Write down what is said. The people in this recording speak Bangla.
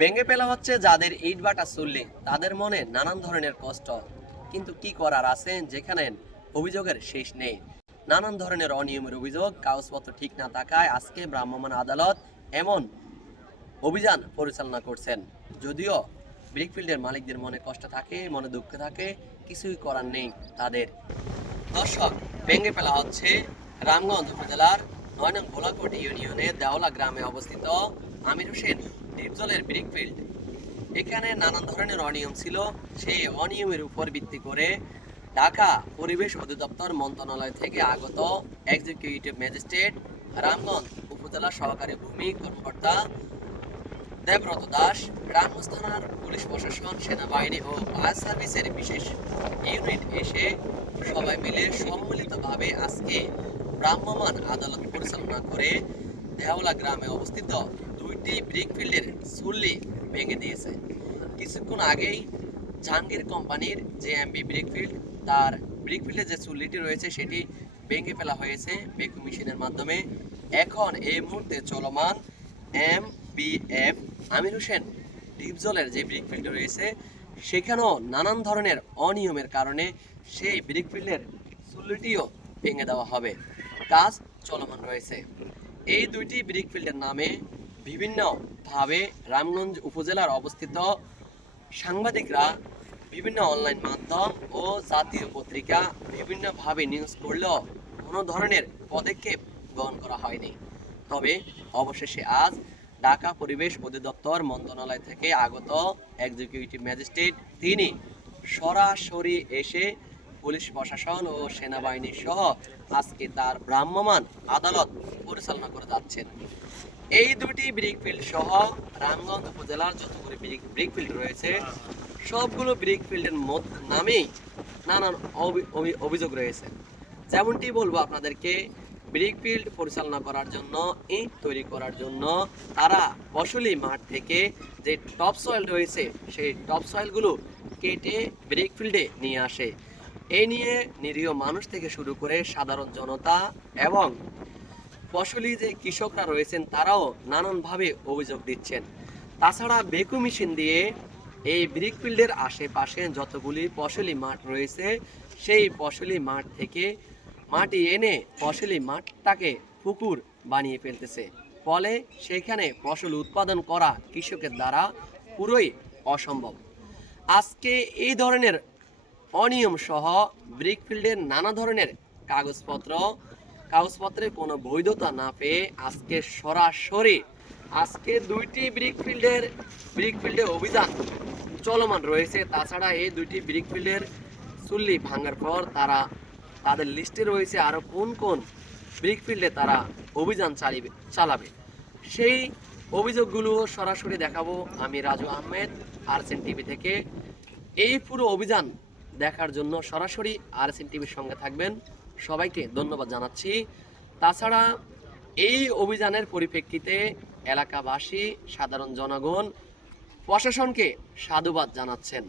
ভেঙে ফেলা হচ্ছে যাদের ইটভাটা চুল্লি, তাদের মনে নানান ধরনের কষ্ট। কিন্তু কি করার আছে, যেখানে অভিযোগের শেষ নেই। নানান ধরনের অনিয়মের অভিযোগ, কাগজপত্র ঠিক না থাকায় আজকে ভ্রাম্যমাণ আদালত এমন অভিযান পরিচালনা করছেন। যদিও ব্রিকফিল্ডের মালিকদের মনে কষ্ট থাকে, মনে দুঃখ থাকে, কিছুই করার নেই তাদের। দর্শক, ভেঙে ফেলা হচ্ছে রামগঞ্জ উপজেলার ৯ নং ভোলাকোট ইউনিয়নের দেওলা গ্রামে অবস্থিত আমির হোসেন ডিপজলের ব্রিকফিল্ড। এখানে নানান ধরনের অনিয়ম ছিল। সেই অনিয়মের উপর ভিত্তি করে ঢাকা পরিবেশ অধিদপ্তর মন্ত্রণালয় থেকে আগত এক্সিকিউটিভ ম্যাজিস্ট্রেট, রামগঞ্জ উপজেলা সহকারী ভূমি কর্মকর্তা দেবব্রত দাস, রামগঞ্জ থানার পুলিশ প্রশাসন, সেনাবাহিনী ও ফায়ার সার্ভিসের বিশেষ ইউনিট এসে সবাই মিলে সম্মিলিতভাবে আজকে ভ্রাম্যমাণ আদালত পরিচালনা করে দেওলা গ্রামে অবস্থিত দুইটি ব্রিকফিল্ডের চুল্লি ভেঙে দিয়েছে। কিছুক্ষণ আগেই জাহাঙ্গীর কোম্পানির যে এমবি ব্রিকফিল্ড, তার ব্রিকফিল্ডের যে চুল্লিটি রয়েছে সেটি ভেঙে ফেলা হয়েছে ভ্যাকুম মেশিনের মাধ্যমে। এখন এই মুহূর্তে চলমান এমবিএফ আমির হোসেন ডিপজলের যে ব্রিকফিল্ড রয়েছে সেখানেও নানান ধরনের অনিয়মের কারণে সেই ব্রিকফিল্ডের চুল্লিটিও ভেঙে দেওয়া হবে। কাজ চলমান রয়েছে। এই দুইটি ব্রিকফিল্ডের নামে বিভিন্নভাবে রামগঞ্জ উপজেলার অবস্থিত সাংবাদিকরা, বিভিন্ন অনলাইন মাধ্যম ও জাতীয় পত্রিকা বিভিন্নভাবে নিউজ করলেও কোনো ধরনের পদক্ষেপ গ্রহণ করা হয়নি। তবে অবশেষে আজ ঢাকা পরিবেশ অধিদপ্তর মন্ত্রণালয় থেকে আগত এক্সিকিউটিভ ম্যাজিস্ট্রেট তিনি সরাসরি এসে পুলিশ প্রশাসন ও সেনাবাহিনী সহ আজকে তার ভ্রাম্যমাণ আদালত পরিচালনা করে যাচ্ছেন। এই দুটি ব্রিকফিল্ড সহ রামগঞ্জ উপজেলার যতগুলি ব্রিকফিল্ড রয়েছে সবগুলো ব্রিকফিল্ডের নামেই নানান অভিযোগ রয়েছে। যেমনটি বলবো আপনাদেরকে, ব্রিকফিল্ড পরিচালনা করার জন্য, ইট তৈরি করার জন্য তারা ফসলি মাঠ থেকে যে টপ সয়েল রয়েছে সেই টপ সয়েলগুলো কেটে ব্রিকফিল্ডে নিয়ে আসে। এই নিয়ে নিরীহ মানুষ থেকে শুরু করে সাধারণ জনতা এবং ফসলি যে কৃষকরা রয়েছেন তারাও নানানভাবে অভিযোগ দিচ্ছেন। তাছাড়া ভ্যাকুম মেশিন দিয়ে এই ব্রিকফিল্ডের আশেপাশে যতগুলি ফসলি মাঠ রয়েছে সেই ফসলি মাঠ থেকে মাটি এনে ফসলি মাঠটাকে পুকুর বানিয়ে ফেলতেছে। ফলে সেখানে ফসল উৎপাদন করা কৃষকের দ্বারা পুরোই অসম্ভব। আজকে এই ধরনের অনিয়ম সহ ব্রিকফিল্ডের নানা ধরনের কাগজপত্রের কোনো বৈধতা না পেয়ে আজকে সরাসরি দুইটি ব্রিকফিল্ডে অভিযান চলমান রয়েছে। তাছাড়া এই দুইটি ব্রিকফিল্ডের চুল্লি ভাঙার পর তাদের লিস্টে রয়েছে আরও কোন কোন ব্রিকফিল্ডে তারা অভিযান চালাবে। সেই অভিযোগগুলো সরাসরি দেখাবো আমি রাজু আহমেদ, আরএসএন টিভি থেকে। এই পুরো অভিযান দেখার জন্য সরাসরি আরএসএন টিভির সঙ্গে থাকবেন। সবাইকে ধন্যবাদ জানাচ্ছি। তাছাড়া এই অভিযানের পরিপ্রেক্ষিতে এলাকাবাসী, সাধারণ জনগণ প্রশাসনকে সাধুবাদ জানাচ্ছেন।